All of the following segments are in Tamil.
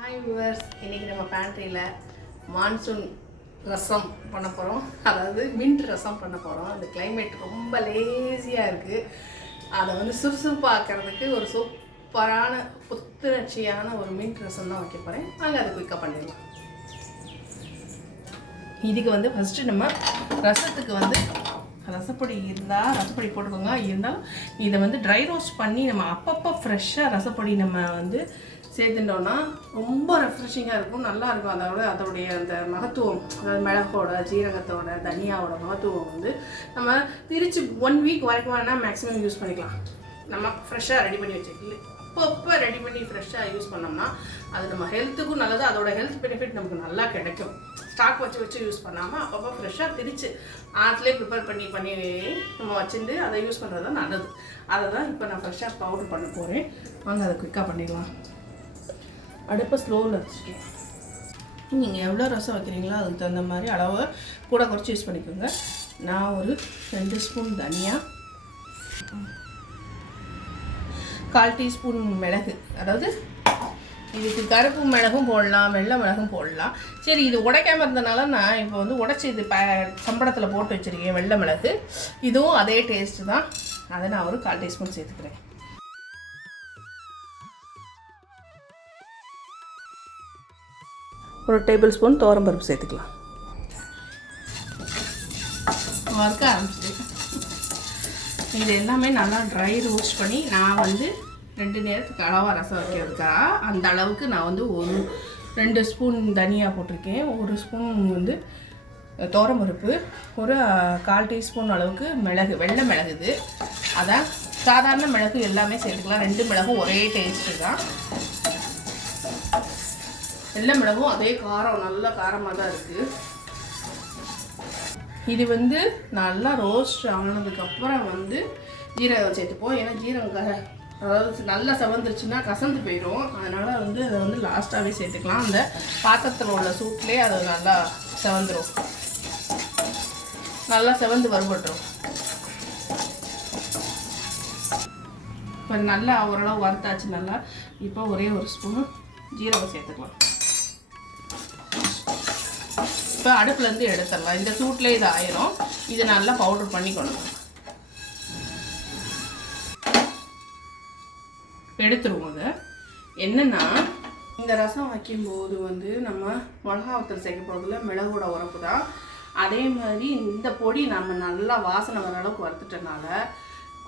ஹாய் வியூவர்ஸ், இன்றைக்கி நம்ம பேண்ட்ரியில் மான்சூன் ரசம் பண்ண போகிறோம். அதாவது மின்ட் ரசம் பண்ண போகிறோம். அந்த கிளைமேட் ரொம்ப லேசியாக இருக்குது. அதை வந்து சுறுசுறுப்பாக்கிறதுக்கு ஒரு சூப்பரான புத்துணர்ச்சியான ஒரு மின்ட் ரசம் தான் வைக்க போகிறேன். நாங்கள் அதை குயிக்காக பண்ணிடலாம். இதுக்கு வந்து ஃபஸ்ட்டு நம்ம ரசத்துக்கு வந்து ரசப்பொடி இருந்தால் ரசப்பொடி போட்டுக்கோங்க. இருந்தாலும் இதை வந்து ட்ரை ரோஸ்ட் பண்ணி நம்ம அப்பப்போ ஃப்ரெஷ்ஷாக ரசப்பொடி நம்ம வந்து சேர்த்துட்டோன்னா ரொம்ப ரெஃப்ரெஷிங்காக இருக்கும், நல்லாயிருக்கும். அதோடைய அந்த மகத்துவம், அதாவது மிளகோட, ஜீரகத்தோட, தனியாவோட மகத்துவம் வந்து நம்ம திரிச்சு 1 வீக் வரைக்கும் வேணால் மேக்ஸிமம் யூஸ் பண்ணிக்கலாம். நம்ம ஃப்ரெஷ்ஷாக ரெடி பண்ணி வச்சுக்கலாம். அப்பப்போ ரெடி பண்ணி ஃப்ரெஷ்ஷாக யூஸ் பண்ணோம்னா அது நம்ம ஹெல்த்துக்கும் நல்லது. அதோட ஹெல்த் பெனிஃபிட் நமக்கு நல்லா கிடைக்கும். ஸ்டாக் வச்சு யூஸ் பண்ணாமல் அப்பப்போ ஃப்ரெஷ்ஷாக திரிச்சு ஆற்றுலேயே ப்ரிப்பேர் பண்ணி நம்ம வச்சுருந்து அதை யூஸ் பண்ணுறது தான் நல்லது. அதை தான் இப்போ நான் ஃப்ரெஷ்ஷாக பவுடர் பண்ண போகிறேன். வாங்க அதை குயிக்காக பண்ணிடலாம். அடுப்பை ஸ்லோவில் வச்சுக்கேன். நீங்கள் எவ்வளோ ரசம் வைக்கிறீங்களோ அதுக்கு தகுந்த மாதிரி அளவை கூட குறைச்சி யூஸ் பண்ணிக்கோங்க. நான் ஒரு 2 ஸ்பூன் தனியா, 1/4 டீஸ்பூன் மிளகு, அதாவது இதுக்கு கருப்பு மிளகும் போடலாம், வெள்ளை மிளகும் போடலாம். சரி, இது உடைக்காமல் இருந்தனால நான் இப்போ வந்து உடைச்சி இது சம்பளத்தில் போட்டு வச்சுருக்கேன் வெள்ளை மிளகு. இதுவும் அதே டேஸ்ட்டு தான். அதை நான் ஒரு 1/4 டீஸ்பூன் சேர்த்துக்கிறேன். ஒரு டேபிள் ஸ்பூன் துவரம்பருப்பு சேர்த்துக்கலாம். வறுக்க ஆரம்பிச்சிது. இது எல்லாமே நல்லா ட்ரை ரோஸ்ட் பண்ணி நான் வந்து 2 நேரத்துக்கு அளவாக ரசம் வைக்கிறதுக்காக அந்த அளவுக்கு நான் வந்து 2 ஸ்பூன் தனியாக போட்டிருக்கேன். 1 ஸ்பூன் வந்து துவரம்பருப்பு, ஒரு 1/4 டீஸ்பூன் அளவுக்கு மிளகு, வெள்ளை மிளகு. இது அதான் சாதாரண மிளகு எல்லாமே சேர்த்துக்கலாம். 2 மிளகும் ஒரே டேஸ்ட்டு தான். வெள்ளை மிளகும் அதே காரம், நல்ல காரமாக தான் இருக்குது. இது வந்து நல்லா ரோஸ்ட் ஆனதுக்கப்புறம் வந்து ஜீரகம் சேர்த்துப்போம். ஏன்னா ஜீரகம் அதாவது நல்லா செவந்துருச்சுன்னா கசந்து போயிடும். அதனால் வந்து அதை வந்து லாஸ்ட்டாகவே சேர்த்துக்கலாம். அந்த பாத்திரத்தில் உள்ள சூட்லேயே அது நல்லா செவந்துடும், நல்லா செவந்து வறுபட்டுரும். இப்போ நல்லா ஓரளவு வறுத்தாச்சு நல்லா. இப்போ ஒரே 1 ஸ்பூன் ஜீரகம் சேர்த்துக்கலாம். இப்போ அடுப்புலேருந்து எடுத்துடலாம். இந்த சூட்லேயே இது ஆயிரும். இது நல்லா பவுடர் பண்ணி கொண்டு எடுத்துருவோம். அதை என்னென்னா, இந்த ரசம் வைக்கும்போது வந்து நம்ம மிளகா வத்தல் சேர்க்க போகிறதுல மிளகோட உரப்பு தான். அதே மாதிரி இந்த பொடி நம்ம நல்லா வாசனை வர அளவுக்கு வறுத்துட்டனால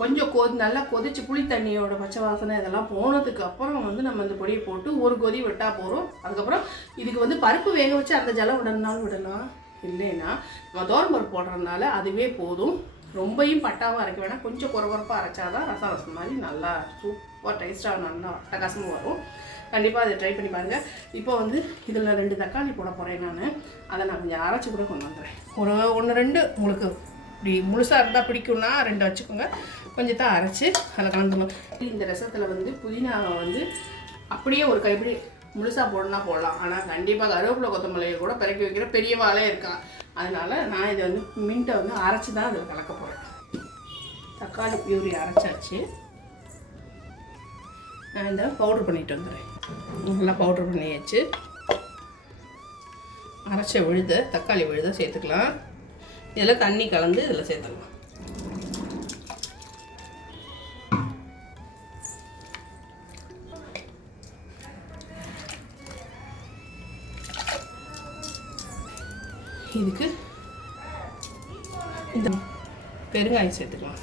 கொஞ்சம் நல்லா கொதிச்சு புளி தண்ணியோட பச்சை வாசனை இதெல்லாம் போனதுக்கு அப்புறம் வந்து நம்ம இந்த பொடியை போட்டு ஒரு கொதி விட்டால் போகிறோம். அதுக்கப்புறம் இதுக்கு வந்து பருப்பு வேக வச்சு அந்த ஜலம் விடணுனாலும் விடலாம். இல்லைன்னா நம்ம துவரம்பருப்பு போடுறதுனால அதுவே போதும். ரொம்பையும் பட்டாவாக அரைக்க வேணாம், கொஞ்சம் குறகுறப்பாக அரைச்சாதான் ரசம் மாதிரி நல்லா சூப்பர் டேஸ்ட்டாக நல்லா அட்டகாசமாக வரும். கண்டிப்பாக அதை ட்ரை பண்ணி பாருங்கள். இப்போ வந்து இதில் 2 தக்காளி போட போகிறேன் நான். அதை நான் கொஞ்சம் அரைச்சி கூட கொண்டு வந்துடுறேன். 1-2 உங்களுக்கு இப்படி முழுசாக இருந்தால் பிடிக்கும்னா 2 வச்சுக்கோங்க. கொஞ்சம் தான் அரைச்சி அதில் கலந்துக்கணும். இந்த ரசத்தில் வந்து புதினாவை வந்து அப்படியே ஒரு கைப்பிடி முழுசாக போடணும்னா போடலாம். ஆனால் கண்டிப்பாக கருவேப்பிலை கொத்தமல்லியை கூட பிறக்கி வைக்கிற பெரிய வாழை இருக்கா. அதனால் நான் இதை வந்து மின்ட்டை வந்து அரைச்சி தான் அதில் கலக்க போகிறேன். தக்காளி பியூரி அரைச்சாச்சு. நான் இந்த பவுட்ரு பண்ணிட்டு வந்துடுறேன். நல்லா பவுட்ரு பண்ணியாச்சு. அரைச்ச விழுத, தக்காளி விழுத சேர்த்துக்கலாம். இதில் தண்ணி கலந்து இதில் சேர்த்துக்கலாம். இதுக்கு இந்த பெருங்காயம் சேர்த்துக்கலாம்.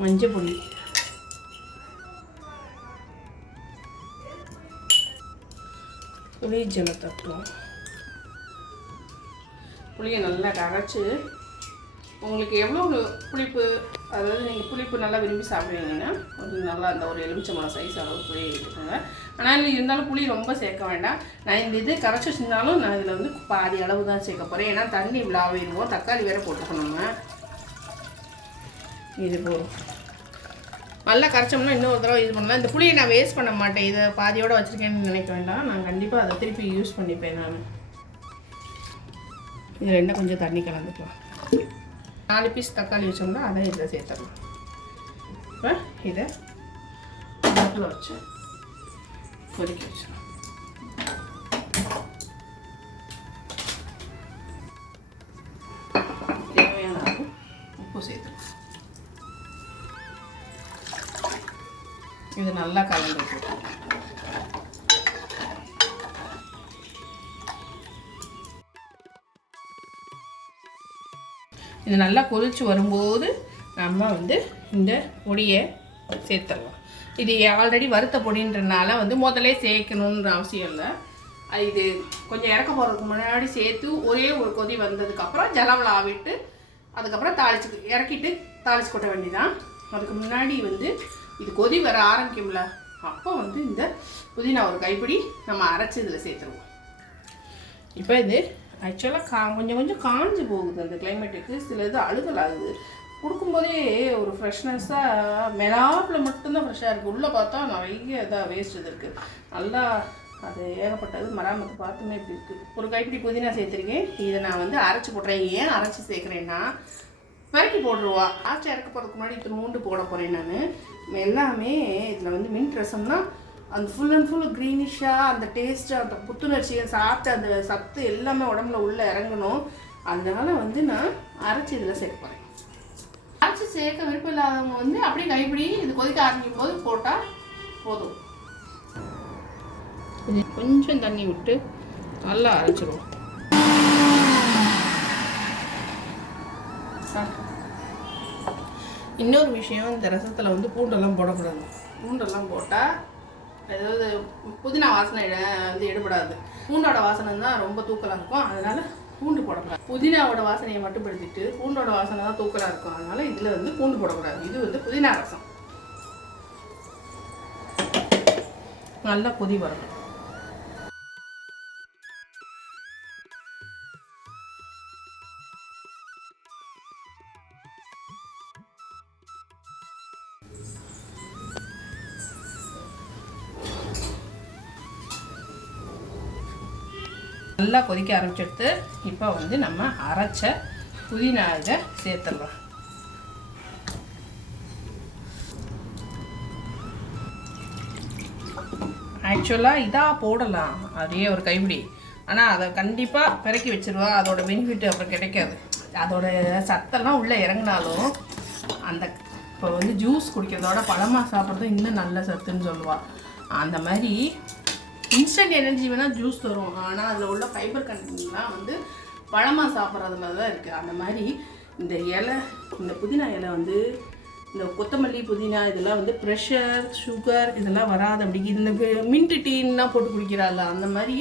மஞ்சள் பொடி, புளி ஜலம் தட்டுவோம். புளியை நல்லா கரைச்சி உங்களுக்கு எவ்வளோ புளிப்பு, அதாவது நீங்கள் புளிப்பு நல்லா விரும்பி சாப்பிடுவீங்கன்னா ஒரு நல்லா அந்த ஒரு எலுமிச்சம்பழம் சைஸ் அளவு புளியை எடுத்துக்கோங்க. ஆனால் இருந்தாலும் புளி ரொம்ப சேர்க்க வேண்டாம். நான் இந்த இது கரைச்சி வச்சுருந்தாலும் நான் இதில் வந்து பாதி அளவு தான் சேர்க்க போகிறேன். ஏன்னா தண்ணி விழாவிடுவோம், தக்காளி வேறு போட்டுக்கணுங்க. இது போதும். நல்லா கரைச்சோம்னா இன்னொரு தடவை இது பண்ணலாம். இந்த புளியை நான் வேஸ்ட் பண்ண மாட்டேன். இதை பாதியோடு வச்சுருக்கேன்னு நினைக்க வேண்டாம். நான் கண்டிப்பாக அதை திருப்பி யூஸ் பண்ணிப்பேன். நான் இதில் என்ன கொஞ்சம் தண்ணி கலந்துக்கலாம். 4 பீஸ் தக்காளி வச்சோம்னா அதை இதில் சேர்த்துடலாம். இப்போ இதை அடுப்பில் வச்சு கொதிக்க வச்சிடலாம். தேவையான அளவு உப்பு சேர்த்துக்கலாம். இது நல்லா கலந்து விட்டுருக்கோம். இது நல்லா கொதிச்சு வரும்போது நம்ம வந்து இந்த பொடியை சேர்த்துடலாம். இது ஆல்ரெடி வறுத்த பொடின்றனால வந்து முதலே சேர்க்கணுன்ற அவசியம் இல்லை. இது கொஞ்சம் இறக்க போகிறதுக்கு முன்னாடி சேர்த்து ஒரே ஒரு கொதி வந்ததுக்கப்புறம் ஜலவில் ஆவிட்டு அதுக்கப்புறம் இறக்கிட்டு தாளிச்சு கொட்ட வேண்டியதான். அதுக்கு முன்னாடி வந்து இது கொதி வர ஆரம்பிக்கும்ல, அப்போ வந்து இந்த புதினா ஒரு கைப்பிடி நம்ம அரைச்சி இதில் சேர்த்துருவோம். இப்போ இது ஆக்சுவலாக கொஞ்சம் கொஞ்சம் காஞ்சி போகுது அந்த கிளைமேட்டுக்கு. சில இது அழுகலாகுது. கொடுக்கும்போதே ஒரு ஃப்ரெஷ்னஸ்ஸாக மெலாப்பில் மட்டும்தான் ஃப்ரெஷ்ஷாக இருக்குது. உள்ளே பார்த்தா நிறைய இதாக வேஸ்ட் இது இருக்குது. நல்லா அது ஏகப்பட்டது மராமத்து பார்த்துமே இப்படி இருக்குது. ஒரு கைப்பிடி புதினா சேர்த்துருக்கேன். இதை நான் வந்து அரைச்சி போடுறேன். ஏன் அரைச்சி சேர்க்குறேன்னா பரட்டி போட்டுருவா. ஆச்சை இறக்க போகிறதுக்கு முன்னாடி இத்தினூண்டு போட போகிறேன் நான். எல்லாமே இதில் வந்து மின்ட் ரசம்னா அந்த ஃபுல் அண்ட் ஃபுல் க்ரீனிஷாக அந்த டேஸ்ட்டு அந்த புத்துணர்ச்சியை சாப்பிட்டு அந்த சத்து எல்லாமே உடம்புல உள்ளே இறங்கணும். அதனால் வந்து நான் அரைச்சி இதில் சேர்க்க போகிறேன். அரைச்சி சேர்க்க விருப்பம் இல்லாதவங்க வந்து அப்படியே கைப்பிடி இது கொதிக்க ஆரம்பிக்கும் போது போட்டால் போதும். கொஞ்சம் தண்ணி விட்டு நல்லா அரைச்சிடுவோம். இன்னொரு விஷயம், இந்த ரசத்தில் வந்து பூண்டெல்லாம் போடக்கூடாது. பூண்டெல்லாம் போட்டால் அதாவது புதினா வாசனை வந்து எடுபடாது. பூண்டோட வாசனை தான் ரொம்ப தூக்கலாக இருக்கும். அதனால் பூண்டு போடக்கூடாது. புதினாவோட வாசனையை மட்டுப்படுத்திட்டு பூண்டோட வாசனை தான் தூக்கலாக இருக்கும். அதனால் இதில் வந்து பூண்டு போடக்கூடாது. இது வந்து புதினா ரசம். நல்லா கொதி வரணும். நல்லா கொதிக்க ஆரம்பிச்சிடுத்து. இப்போ வந்து நம்ம அரைச்ச புதினா இதை சேர்த்துடலாம். ஆக்சுவலாக இதாக போடலாம் அதே ஒரு கைப்பிடி. ஆனால் அதை கண்டிப்பாக பிறக்கி வச்சிருவா. அதோட பெனிஃபிட் அப்புறம் கிடைக்காது. அதோட சத்தெல்லாம் உள்ளே இறங்கினாலும் அந்த இப்போ வந்து ஜூஸ் குடிக்கிறதோட பழமாக சாப்பிட்றது இன்னும் நல்ல சத்துன்னு சொல்லுவாள். அந்த மாதிரி இன்ஸ்டன்ட் எனர்ஜி வேணால் ஜூஸ் தரும். ஆனால் அதில் உள்ள ஃபைபர் கண்டென்ட்லாம் வந்து பழமாக சாப்பிட்றதுல தான் இருக்குது. அந்த மாதிரி இந்த இலை, இந்த புதினா இலை வந்து இந்த கொத்தமல்லி புதினா இதெல்லாம் வந்து ப்ரெஷர் சுகர் இதெல்லாம் வராது. அப்படி இந்த மின்ட் டீன்லாம் போட்டு குடிக்கிறாள். அந்த மாதிரி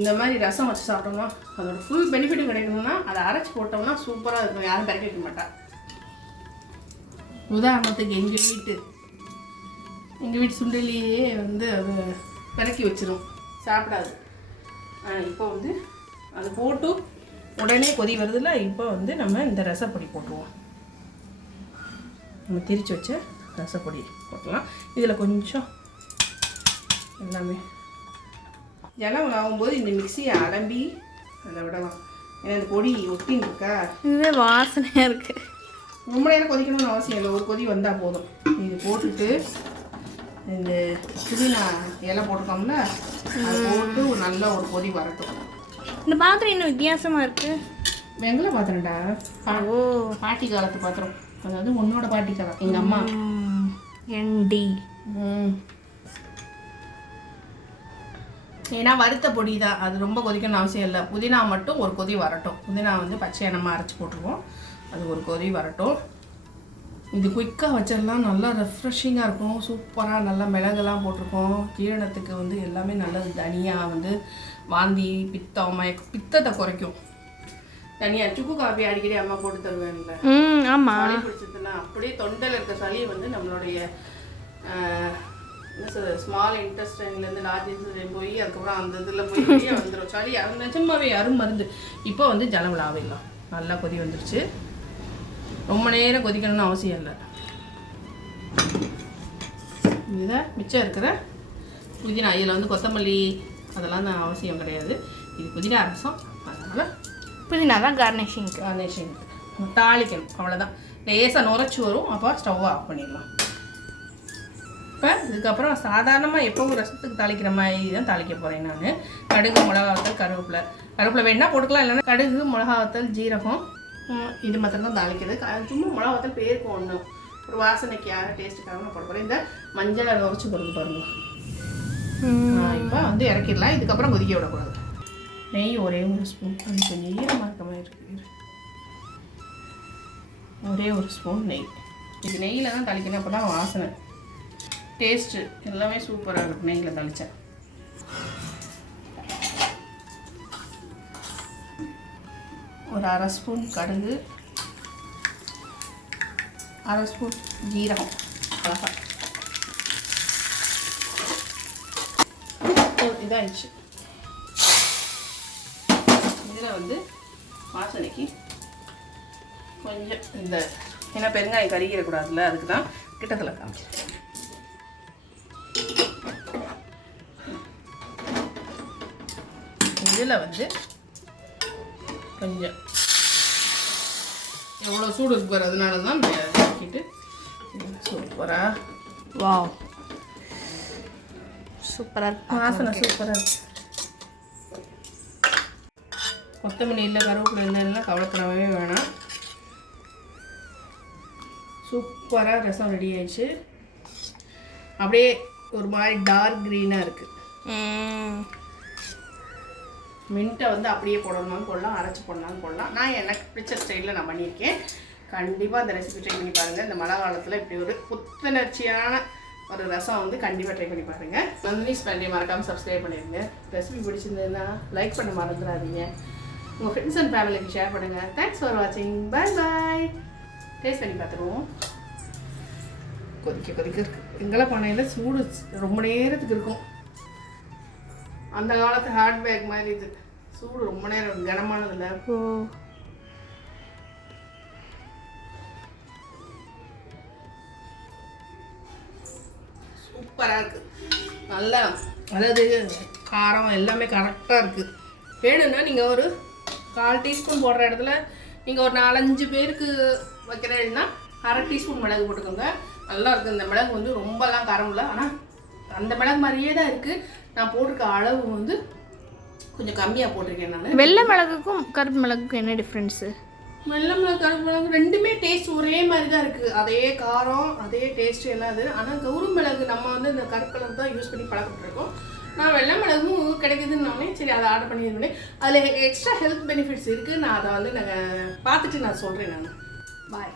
இந்த மாதிரி ரசம் வச்சு சாப்பிட்டோம்னா அதோட ஃபுல் பெனிஃபிட்டும் கிடைக்கணும்னா அதை அரைச்சி போட்டோம்னா சூப்பராக இருக்கும். யாரும் பிறக்க வைக்க மாட்டா. உதாரணத்துக்கு எங்கள் வீட்டு சுண்டலியே வந்து அது பிறக்கி வச்சிரும், சாப்பிடாது. இப்போ வந்து அது போட்டு உடனே கொதி வருதுல்ல, இப்போ வந்து நம்ம இந்த ரசப்பொடி போட்டுருவோம். நம்ம திரிச்சு வச்ச ரசப்பொடி போட்டலாம். இதில் கொஞ்சம் எல்லாமே ஜலம் ஆகும்போது இந்த மிக்சியை அலம்பி அதில் விடலாம். ஏன்னா இந்த பொடி ஒட்டின்னு இருக்கா, இதுவே வாசனையாக இருக்குது. ரொம்ப நேரம் கொதிக்கணும்னு அவசியம் இல்லை. ஒரு கொதி வந்தால் போதும். இது போட்டுட்டு இந்த புதினா இலை போட்டுக்கோம்ல, அது போட்டு நல்ல ஒரு கொதி வரட்டும். இந்த பாத்திரம் இன்னும் வித்தியாசமாக இருக்குது. வெங்கல பாத்திரம்டா. ஓ, பாட்டி காலத்து பாத்திரம். அதாவது உன்னோட பாட்டி காலம், எங்கள் அம்மா என்டி. ஏன்னா வறுத்த பொடி தான், அது ரொம்ப கொதிக்கணும்னு அவசியம் இல்லை. புதினா மட்டும் ஒரு கொதி வரட்டும். புதினா வந்து பச்சையை நம்ம அரைச்சி போட்டுருவோம். அது ஒரு கொதி வரட்டும். இது குயிக்காக வச்சிடலாம். நல்லா ரெஃப்ரெஷிங்காக இருக்கும். சூப்பராக நல்லா மிளகெல்லாம் போட்டிருக்கோம். ஜீரணத்துக்கு வந்து எல்லாமே நல்லது. தனியாக வந்து வாந்தி பித்தம் பித்தத்தை குறைக்கும். தனியாக சுக்கு காஃபி அடிக்கடி அம்மா போட்டு தருவேன்ல. ஆமாம், சளி பிடிச்சதுன்னா அப்படியே தொண்டையில் இருக்க சளி வந்து நம்மளுடைய என்ன சொல்ற ஸ்மால் இன்டெஸ்டைன்லேருந்து லார்ஜ் இன்டெஸ்டைன் போய் அதுக்கப்புறம் அந்த இதில் போய் வெளியே வந்துடும் சளி. அது நிஜமாவே அருமருந்து. இப்போ வந்து ஜலம் லாவிடலாம். நல்லா கொதி வந்துருச்சு. ரொம்ப நேரம் கொதிக்கணும்னு அவசியம் இல்லை. இதை மிச்சம் இருக்கிற புதினா, இதில் வந்து கொத்தமல்லி அதெல்லாம் அவசியம் கிடையாது. இது புதினா ரசம். அதனால் புதினா தான் கார்னிஷிங் தாளிக்கணும். அவ்வளோதான். லேசாக நுரைச்சி வரும். அப்போ ஸ்டவ் ஆஃப் பண்ணிடலாம். இப்போ இதுக்கப்புறம் சாதாரணமாக எப்போவும் ரசத்துக்கு தாளிக்கிற மாதிரி தான் தாளிக்க போகிறேன் நான். கடுகு, மிளகாவத்தல், கருவேப்பிலை வேணால் போட்டுக்கலாம், இல்லைன்னா கடுகு, மிளகாவத்தல், ஜீரகம் இது மாத்திரம் தான் தாளிக்கிறது. சும்மா மிளகாவத்தல் பேருக்கு ஒன்று, ஒரு வாசனைக்காக டேஸ்ட்டுக்காக நான் போட போகிறேன். இந்த மஞ்சளை நுரைச்சி போடுறது பாருங்கள். இப்போ வந்து இறக்கிடலாம். இதுக்கப்புறம் கொதிக்க விடக்கூடாது. நெய் ஒரே ஒரு ஸ்பூன், கொஞ்சம் ஈரமாக இருக்க மாதிரி இருக்குது. ஒரே ஒரு ஸ்பூன் நெய். இது நெய்யில் தான் தாளிக்கணும், அப்போ தான் வாசனை டேஸ்ட்டு எல்லாமே சூப்பராக இருக்கும் நெய்யில் தாளித்தா. ஒரு அரை ஸ்பூன் கடுகு, அரை ஸ்பூன் ஜீரகம், அழகா இதாகிடுச்சு. இதில் வந்து வாசனைக்கு கொஞ்சம் இந்த ஏன்னா பெருங்காயம் கறிக்கிடக்கூடாதுல்ல, அதுக்கு தான் கிட்டத்தில் காமிச்சிருக்கேன். இதில் வந்து கொஞ்சம் எவ்வளோ சூடு இருக்கு பாரு, அதனால தான் இறக்கிட்டு சூப்பராக. வாவ், சூப்பராக இருக்கு, வாசனை சூப்பராக இருக்கு. கொத்தமல்லி இல்லை, கருவேப்பிலை இல்லைன்னா கவலைப்படவே வேணாம். சூப்பராக ரசம் ரெடி ஆயிடுச்சு. அப்படியே ஒரு மாதிரி டார்க் க்ரீனாக இருக்குது. மின்ட்டை வந்து அப்படியே போடணும்னு போடலாம், அரைச்சி போடலான்னு போடலாம். நான் எனக்கு பிடிச்ச ஸ்டைலில் நான் பண்ணியிருக்கேன். கண்டிப்பாக அந்த ரெசிபி ட்ரை பண்ணி பாருங்கள். இந்த மழை காலத்தில் இப்படி ஒரு புத்துணர்ச்சியான ஒரு ரசம் வந்து கண்டிப்பாக ட்ரை பண்ணி பாருங்கள். நந்தினிஸ் பண்ணி மறக்காமல் சப்ஸ்கிரைப் பண்ணிடுங்க. ரெசிபி பிடிச்சிருந்ததுன்னா லைக் பண்ண மறந்துடாதீங்க. உங்கள் ஃப்ரெண்ட்ஸ் அண்ட் ஃபேமிலிக்கு ஷேர் பண்ணுங்கள். தேங்க்ஸ் ஃபார் வாட்சிங். பாய் பாய். டேஸ்ட் பண்ணி பார்த்துருவோம். கொதிக்க கொதிக்க இருக்கு. எங்கெல்லாம் பானையில் சூடு ரொம்ப நேரத்துக்கு இருக்கும். அந்த காலத்து ஹார்ட் பேக் மாதிரி இது சூடு ரொம்ப நேரம் கனமானதில்ல. சூப்பராக இருக்குது. நல்லா அதாவது காரம் எல்லாமே கரெக்டாக இருக்குது. வேணும்னா நீங்கள் ஒரு 1/4 டீஸ்பூன் போடுற இடத்துல நீங்கள் ஒரு 4-5 பேருக்கு வைக்கிறேன்னா 1/2 டீஸ்பூன் மிளகு போட்டுக்கோங்க. நல்லா இருக்குது. இந்த மிளகு வந்து ரொம்பலாம் காரம் இல்லை, ஆனால் அந்த மிளகு மாதிரியே தான் இருக்குது. நான் போட்டிருக்க அளவு வந்து கொஞ்சம் கம்மியாக போட்டிருக்கேன். நான் வெள்ளை மிளகுக்கும் கருப்பு மிளகுக்கும் என்ன டிஃப்ரென்ஸு? வெள்ளை மிளகு, கருப்பு மிளகு ரெண்டுமே டேஸ்ட் ஒரே மாதிரி தான் இருக்குது. அதே காரம், அதே டேஸ்ட் எல்லாம் அது. ஆனால் கௌரி மிளகு நம்ம வந்து இந்த கருப்பு கலர் தான் யூஸ் பண்ணி பழக்கப்பட்டிருக்கோம். நான் வெள்ளை மிளகும் கிடைக்குதுன்னாலே சரி அதை ஆர்டர் பண்ணியிருந்தேன். அதில் எக்ஸ்ட்ரா ஹெல்த் பெனிஃபிட்ஸ் இருக்குது. நான் அதை வந்து பார்த்துட்டு நான் சொல்கிறேன். நான் பாய்.